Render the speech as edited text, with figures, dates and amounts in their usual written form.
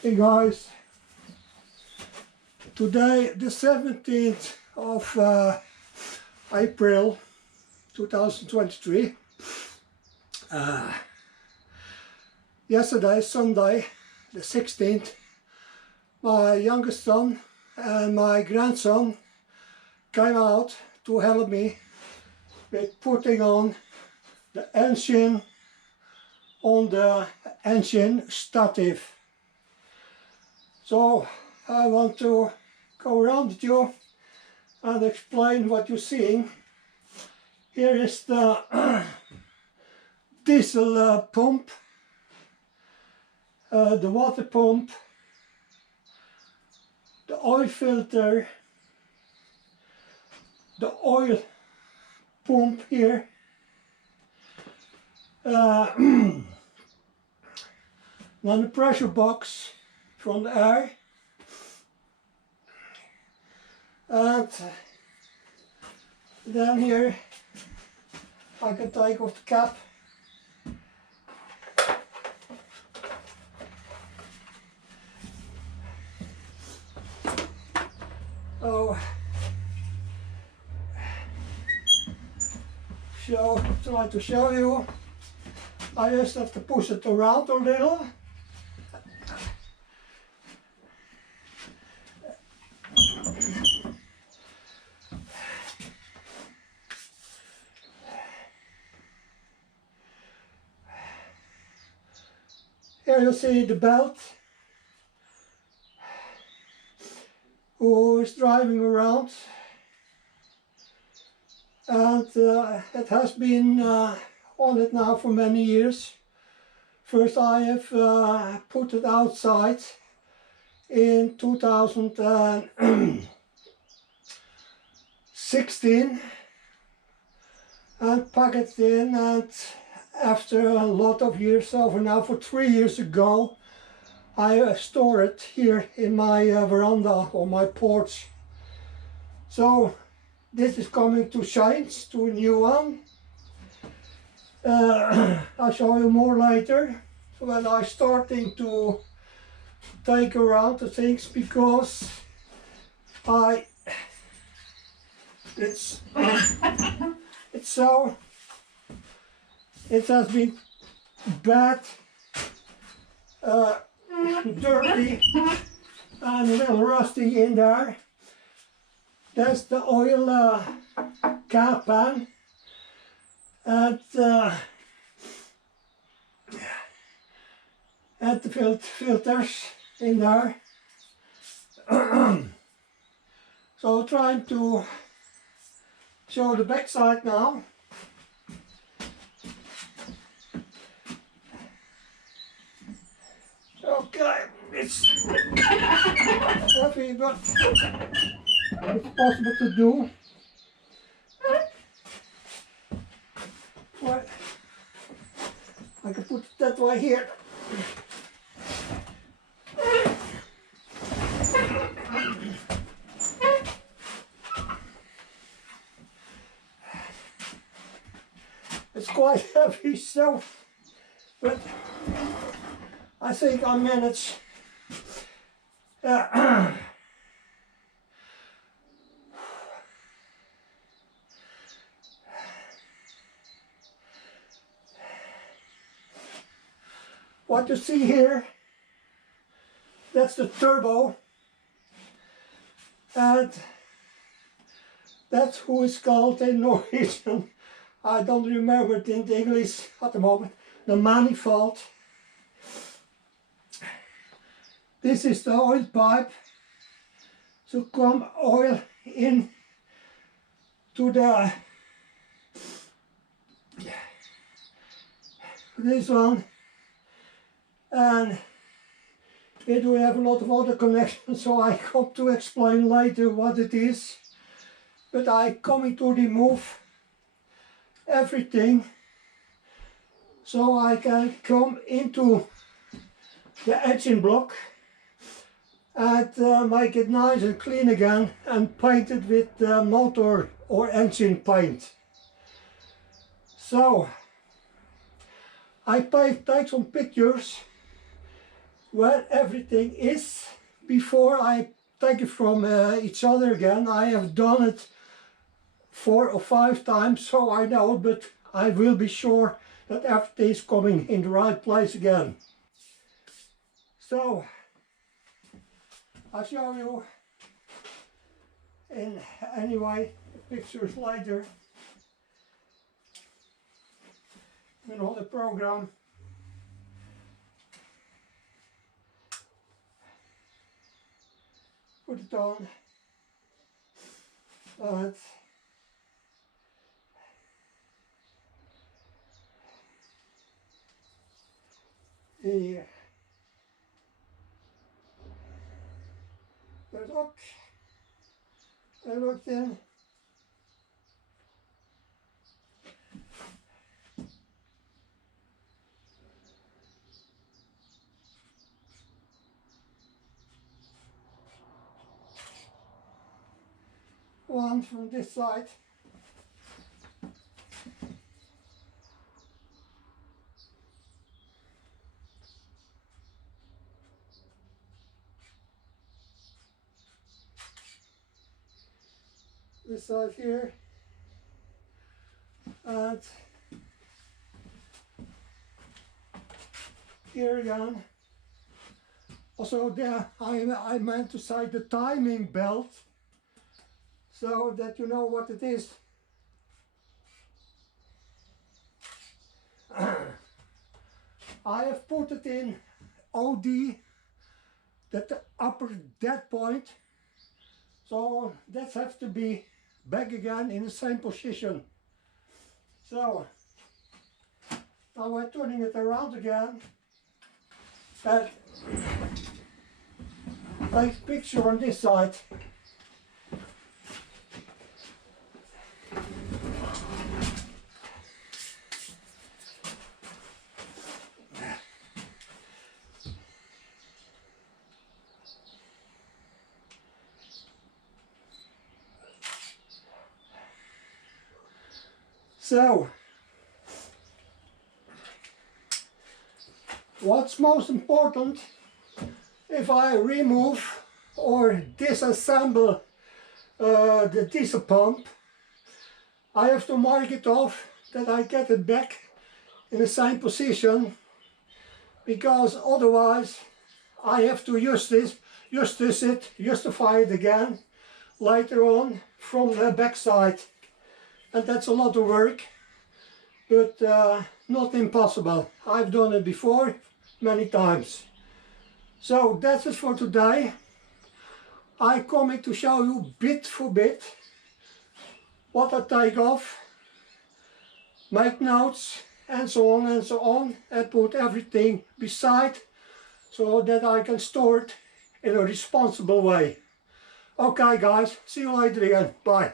Hey guys, today the 17th of April 2023. Yesterday, Sunday the 16th, my youngest son and my grandson came out to help me with putting on the engine on the engine stative. So I want to go around with you and explain what you're seeing. Here is the diesel pump, the water pump, the oil filter, the oil pump here, then the pressure box from the air, and then here I can take off the cap. Try to show you. I just have to push it around a little. Here you see the belt who is driving around, and it has been on it now for many years. First I have put it outside in 2016 and packed it in, and after a lot of years, over now for 3 years ago, I store it here in my veranda or my porch. So this is coming to change to a new one. I'll show you more later when I'm starting to take around the things, because it's so, it has been bad, dirty and a little rusty in there. That's the oil cap pan, and the filters in there. So trying to show the back side now. Okay, it's heavy, but it's possible to do. Well, I can put it that way here. It's quite heavy, so, but I think I manage. What you see here, that's the turbo, and that's who is called in Norwegian, I don't remember it in English at the moment, the manifold. This is the oil pipe, so come oil in to the this one, and here we have a lot of other connections, so I hope to explain later what it is, but I coming to remove everything so I can come into the engine block and make it nice and clean again and paint it with motor or engine paint. So I take some pictures where everything is before I take it from each other again. I have done it 4 or 5 times, so I know, but I will be sure that everything is coming in the right place again. So I'll show you in anyway pictures later another program. Put it on, and here the lock, I looked in. One from this side. This side here. And here again. Also there I meant to say the timing belt, so that you know what it is. I have put it in OD, that the upper dead point, so that has to be back again in the same position. So now we're turning it around again, and take a picture on this side. So, what's most important, if I remove or disassemble the diesel pump, I have to mark it off that I get it back in the same position, because otherwise I have to justify it again later on from the back side. And that's a lot of work, but not impossible. I've done it before many times. So that's it for today. I'm coming to show you bit for bit what I take off, make notes and so on, and put everything beside so that I can store it in a responsible way. Okay guys, see you later again. Bye.